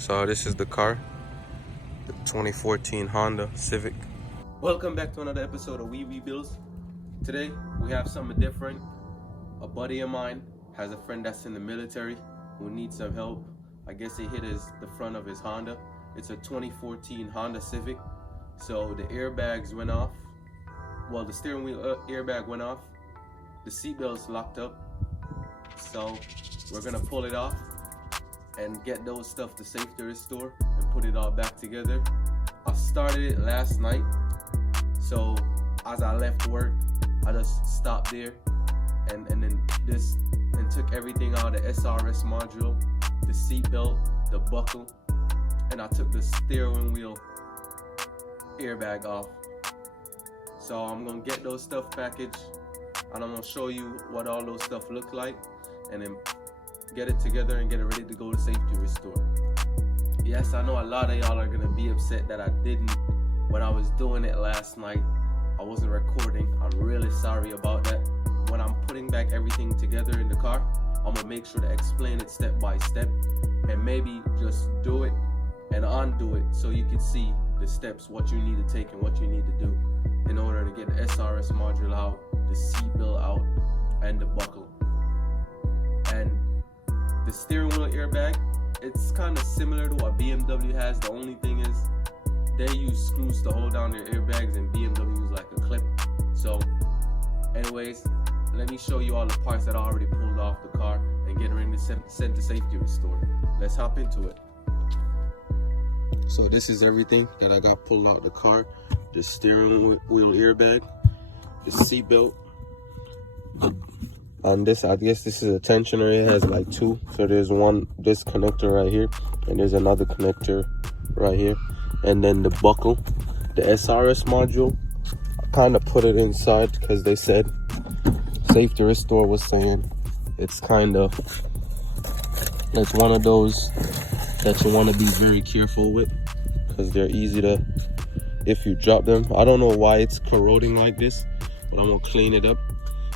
So this is the car, the 2014 Honda Civic. Welcome back to another episode of We Rebuilds. Today we have something different. A buddy of mine has a friend that's in the military who needs some help. I guess he hit the front of his Honda. It's a 2014 Honda Civic. So the airbags went off. Well, the steering wheel airbag went off. The seatbelt's locked up. So we're gonna pull it off and get those stuff to safety restore and put it all back together. I started it last night, so as I left work, I just stopped there and took everything out of the SRS module, the seat belt, the buckle, and I took the steering wheel airbag off. So I'm gonna get those stuff packaged and I'm gonna show you what all those stuff look like and then get it together and get it ready to go to safety restore. Yes, I know a lot of y'all are gonna be upset that I didn't when I was doing it last night. I wasn't recording. I'm really sorry about that. When I'm putting back everything together in the car, I'm gonna make sure to explain it step by step and maybe just do it and undo it so you can see the steps, what you need to take and what you need to do in order to get the SRS module out, the seatbelt out, and the buckle. And the steering wheel airbag, it's kind of similar to what BMW has. The only thing is they use screws to hold down their airbags and BMW use like a clip. So anyways, let me show you all the parts that I already pulled off the car and get ready to send to safety restore. Let's hop into it. So this is everything that I got pulled out the car. The steering wheel airbag, the seat belt, and this, I guess this is a tensioner. It has like two. So there's one, this connector right here, and there's another connector right here. And then the buckle, the SRS module, I kind of put it inside because they said, safety restore was saying, it's kind of, it's one of those that you want to be very careful with because they're easy to, if you drop them. I don't know why it's corroding like this, but I'm gonna clean it up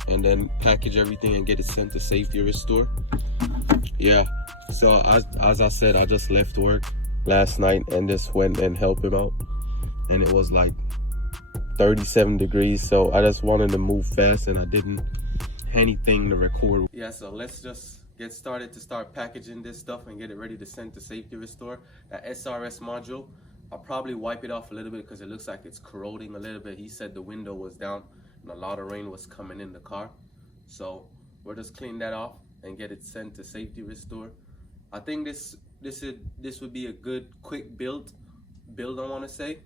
and then package everything and get it sent to safety restore. Yeah, so as I said, I just left work last night and just went and helped him out, and it was like 37 degrees, so I just wanted to move fast and I didn't have anything to record. Yeah, so let's just get started to start packaging this stuff and get it ready to send to safety restore. That SRS module, I'll probably wipe it off a little bit because it looks like it's corroding a little bit. He said the window was down and a lot of rain was coming in the car, so we'll just clean that off and get it sent to safety restore. I think this would be a good quick build I want to say,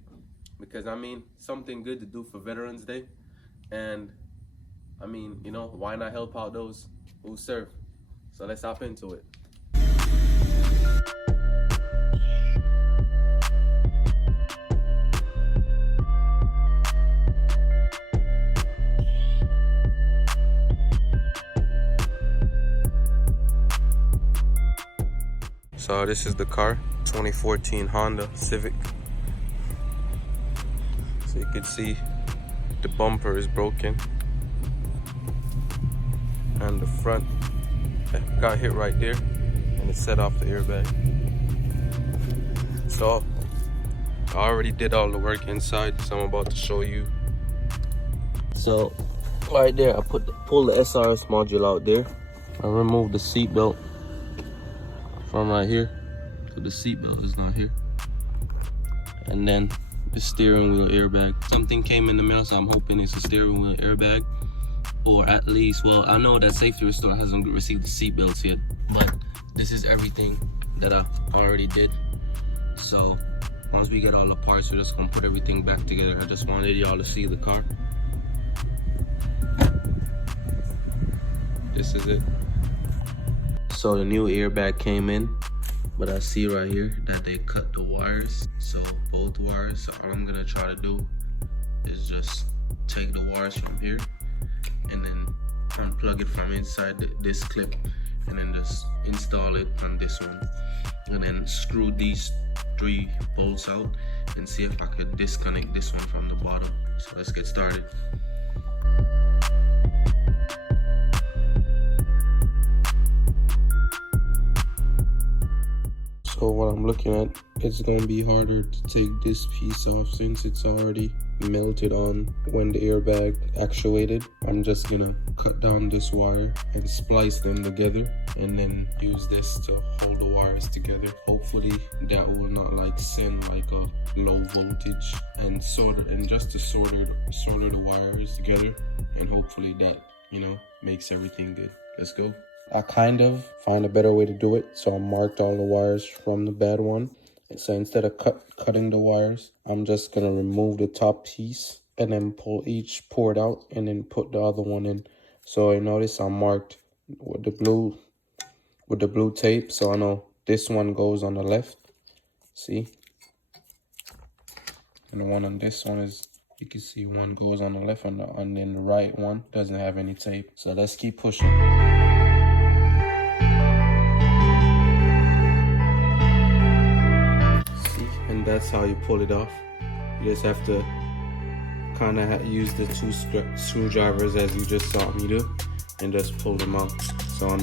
because I mean something good to do for Veterans Day, and I mean, you know, why not help out those who serve? So let's hop into it. So this is the car, 2014 Honda Civic. So you can see the bumper is broken and the front got hit right there and it set off the airbag. So I already did all the work inside, so I'm about to show you. So right there, I pull the SRS module out there. I removed the seat belt from right here, so the seat belt is not here, and then the steering wheel airbag. Something came in the mail, so I'm hoping it's a steering wheel airbag, or at least, well, I know that safety restore hasn't received the seat belts yet, but this is everything that I already did. So once we get all the parts, we're just gonna put everything back together. I just wanted y'all to see the car. This is it. So the new airbag came in, but I see right here that they cut the wires, so both wires. So all I'm gonna try to do is just take the wires from here and then unplug it from inside this clip and then just install it on this one, and then screw these 3 bolts out and see if I could disconnect this one from the bottom. So let's get started. So what I'm looking at, it's gonna be harder to take this piece off since it's already melted on when the airbag actuated. I'm just gonna cut down this wire and splice them together, and then use this to hold the wires together. Hopefully that will not like send like a low voltage, and just to solder the wires together, and hopefully that, you know, makes everything good. Let's go. I kind of find a better way to do it, so I marked all the wires from the bad one. And so instead of cutting the wires, I'm just gonna remove the top piece and then pull each port out and then put the other one in. So I notice I marked with the blue tape, so I know this one goes on the left. See? And the one on this one is, you can see one goes on the left, and then the right one doesn't have any tape. So let's keep pushing. And that's how you pull it off. You just have to kind of use the two screwdrivers as you just saw me do, and just pull them out. So on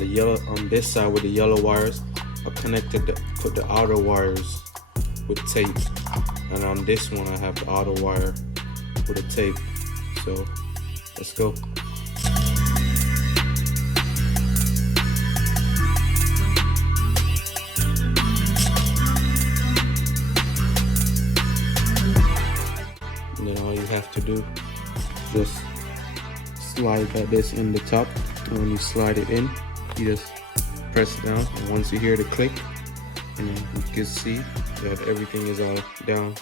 this side with the yellow wires, I put the outer wires with tape, and on this one I have the outer wire with a tape. So let's go. Then all you have to do, just slide this in the top, and when you slide it in, you just press it down, and once you hear the click, and then you can see that everything is all down.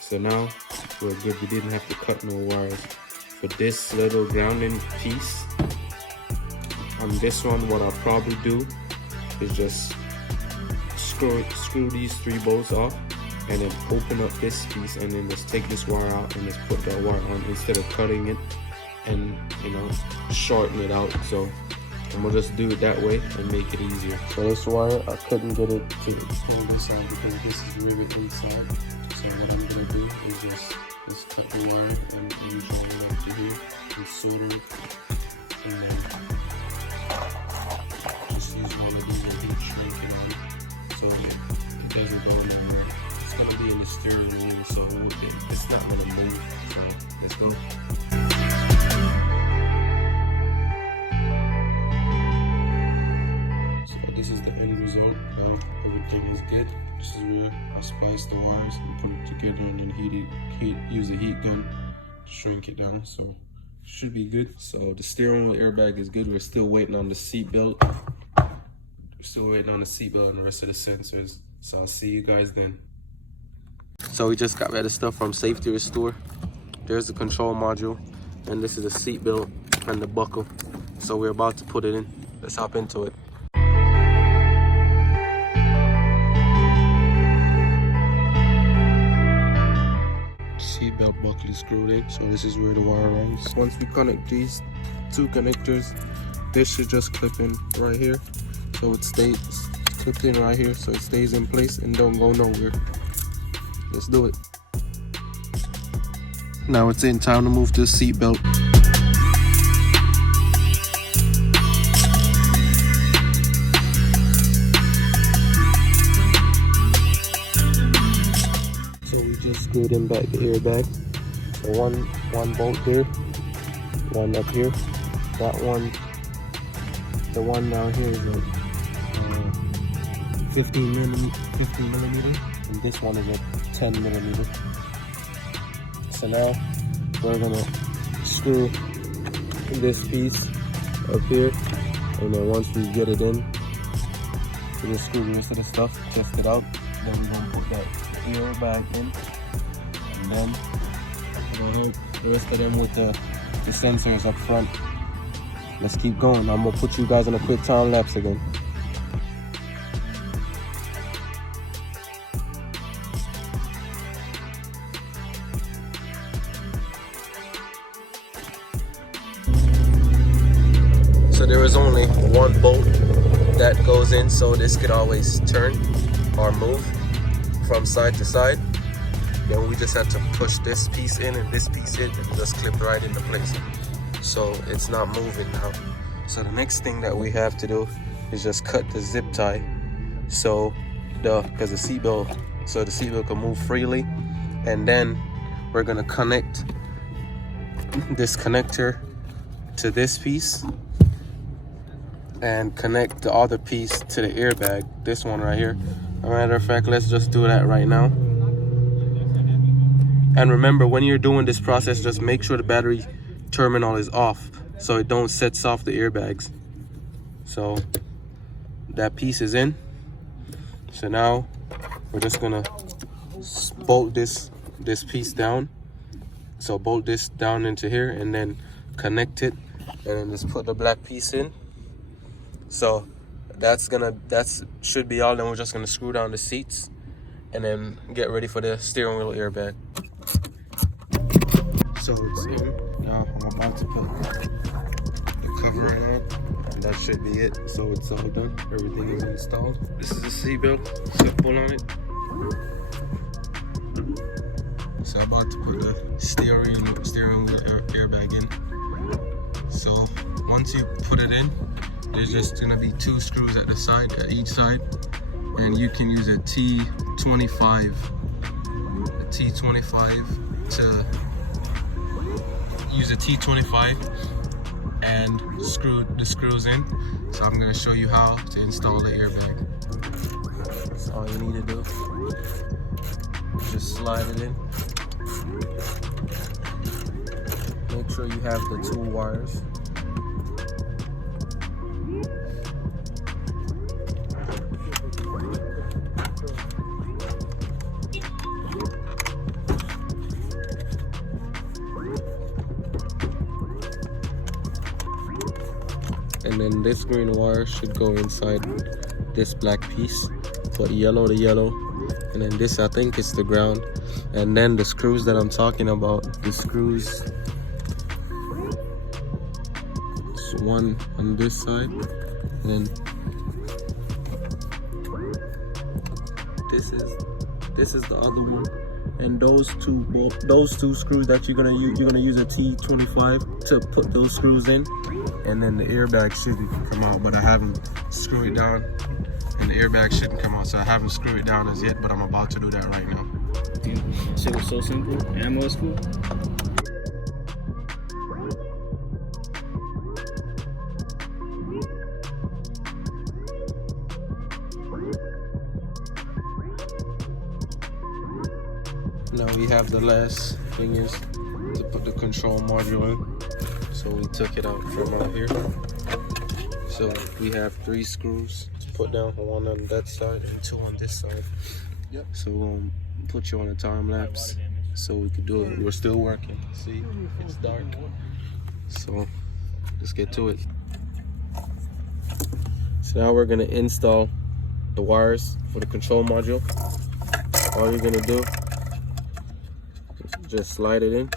So now we're good. We didn't have to cut no wires. For this little grounding piece, on this one, what I'll probably do is just screw these 3 bolts off, and then open up this piece, and then just take this wire out and just put that wire on instead of cutting it and, you know, shorten it out. So I'm gonna just do it that way and make it easier. So this wire, I couldn't get it to pull this out because this is rivet inside. So what I'm gonna do is just cut the wire and use all the way up to here and solder it, and then just use one of these and heat shrink it on so it doesn't go anywhere. It's gonna be in the steering wheel, so it's not gonna move. So let's go. So this is the end result. Now everything is good. This is where I splice the wires and put it together, and then use a heat gun to shrink it down. So it should be good. So the steering wheel airbag is good. We're still waiting on the seatbelt. We're still waiting on the seatbelt and the rest of the sensors. So I'll see you guys then. So we just got rid of stuff from Safety Restore. There's the control module, and this is the seat belt and the buckle. So we're about to put it in. Let's hop into it. Seat belt buckle is screwed in, so this is where the wire runs. Once we connect these 2 connectors, this should just clip in right here, so it stays clipped in right here, so it stays in place and don't go nowhere. Let's do it. Now it's in time to move to the seat belt. So we just screwed in back the airbag. So one bolt here, one up here. That one, the one down here is like 15 millimeter, and this one is a 10 millimeter. So now we're gonna screw this piece up here, and then once we get it in, we just screw the rest of the stuff, test it out. Then we're gonna put that airbag in, and then we're gonna hook the rest of them with the sensors up front. Let's keep going. I'm gonna put you guys on a quick time lapse again. So there is only one bolt that goes in, so this could always turn or move from side to side. Then we just had to push this piece in and this piece in, and just clip right into place. So it's not moving now. So the next thing that we have to do is just cut the zip tie. So because the seatbelt, so the seatbelt can move freely. And then we're gonna connect this connector to this piece and connect the other piece to the airbag, this one right here. As a matter of fact, let's just do that right now. And remember, when you're doing this process, just make sure the battery terminal is off so it don't sets off the airbags. So that piece is in. So now we're just gonna bolt this piece down. So bolt this down into here and then connect it, and then just put the black piece in. So that should be all. Then we're just gonna screw down the seats and then get ready for the steering wheel airbag. So it's in. Now I'm about to put the cover in it, and that should be it. So it's all done. Everything is installed. This is the seatbelt. So pull on it. So I'm about to put the steering wheel airbag in. So once you put it in, there's just gonna be 2 screws at each side, and you can use a T25 to use a T25 and screw the screws in. So I'm gonna show you how to install the airbag. That's all you need to do. Just slide it in. Make sure you have the 2 wires. And then this green wire should go inside this black piece. Put yellow to yellow. And then this, I think, is the ground. And then the screws that I'm talking about, the screws, it's one on this side, and then this is the other one. And those two screws that you're gonna use a T25 to put those screws in, and then the airbag shouldn't come out, but I haven't screwed it down, and the airbag shouldn't come out, so I haven't screwed it down as yet, but I'm about to do that right now. Shit was so simple. Ammo is cool. Now we have the last thing is to put the control module in. So we took it out from out here. So we have 3 screws to put down, 1 on that side and 2 on this side. Yep. So we'll put you on a time lapse so we can do it. We're still working. See, it's dark. So let's get to it. So now we're gonna install the wires for the control module. All you're gonna do is just slide it in.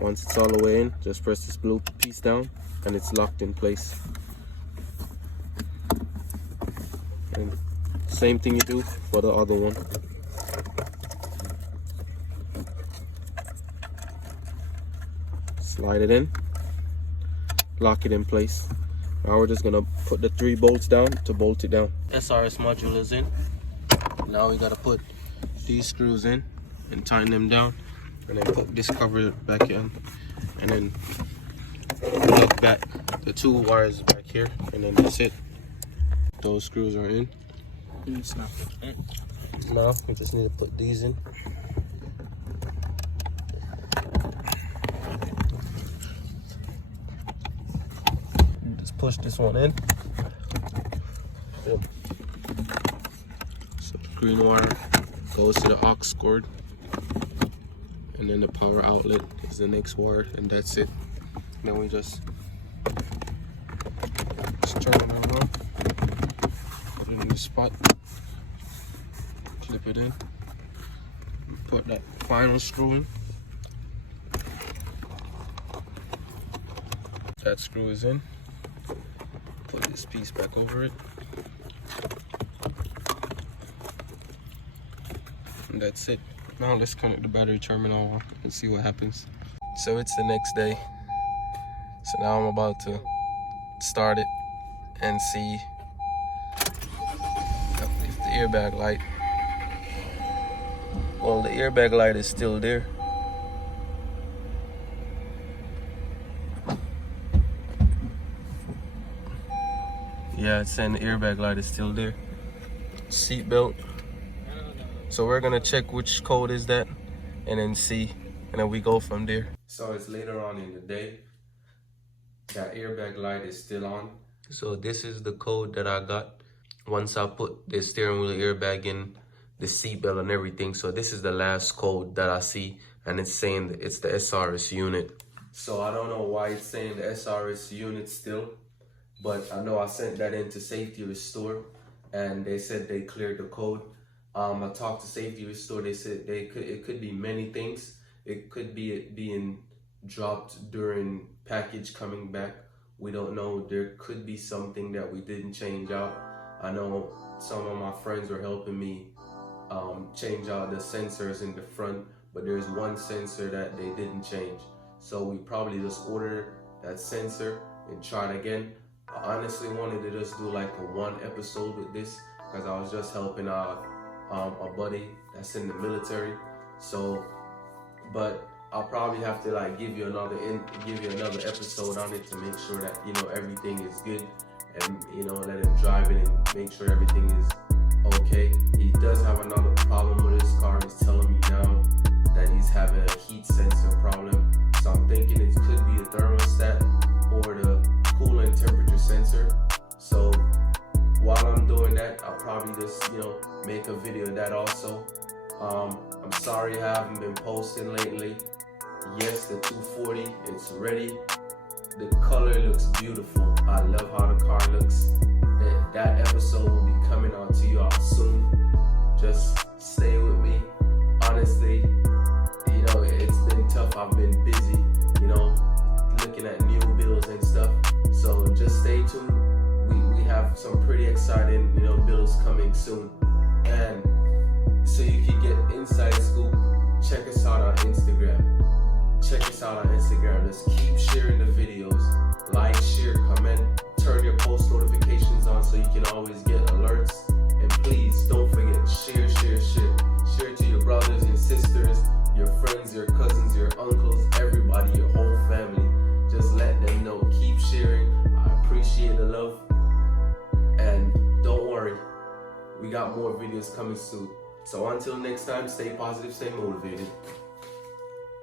Once it's all the way in, just press this blue piece down and it's locked in place. And same thing you do for the other one. Slide it in, lock it in place. Now we're just gonna put the 3 bolts down to bolt it down. SRS module is in. Now we gotta put these screws in and tighten them down, and then put this cover back in, and then plug back the 2 wires back here, and then that's it. Those screws are in. Now we just need to put these in. Just push this one in. Boom. So the green wire goes to the aux cord, and then the power outlet is the next wire, and that's it. Then we just turn it on, put it in the spot, clip it in, put that final screw in. That screw is in. Put this piece back over it. And that's it. Now let's connect the battery terminal and see what happens. So it's the next day. So now I'm about to start it and see airbag light. Well, the airbag light is still there. Yeah, it's saying the airbag light is still there. Seatbelt. So we're gonna check which code is that and then see, and then we go from there. So it's later on in the day. That airbag light is still on. So this is the code that I got once I put the steering wheel airbag in, the seatbelt and everything. So this is the last code that I see, and it's saying that it's the SRS unit. So I don't know why it's saying the SRS unit still, but I know I sent that into Safety Restore, and they said they cleared the code. I talked to Safety Restore. They said it could be many things. It could be it being dropped during package coming back. We don't know. There could be something that we didn't change out. I know some of my friends were helping me change out the sensors in the front, but there's one sensor that they didn't change. So we probably just order that sensor and try it again. I honestly wanted to just do like a one episode with this because I was just helping out a buddy that's in the military. So, but I'll probably have to like give you another episode on it to make sure that, you know, everything is good, and, you know, let him drive it and make sure everything is okay. He does have another problem with his car. He's telling me now that he's having a heat sensor problem. So I'm thinking it could be the thermostat or the coolant temperature sensor. So while I'm doing that, I'll probably just, you know, make a video of that also. I'm sorry I haven't been posting lately. Yes, the 240, it's ready. The color looks beautiful. I love how the car looks. That episode will be coming out to you all soon. Just stay with me. Honestly, you know, it's been tough. I've been busy, you know, looking at new builds and stuff. So just stay tuned. We have some pretty exciting, you know, builds coming soon. And so you can get inside scoop, check us out on Instagram. Check us out on Instagram. Let's keep sharing the videos. Like, share, comment, turn your post notifications on so you can always get alerts. And please don't forget, share. Share to your brothers, your sisters, your friends, your cousins, your uncles, everybody, your whole family. Just let them know. Keep sharing. I appreciate the love. And don't worry, we got more videos coming soon. So until next time, stay positive, stay motivated.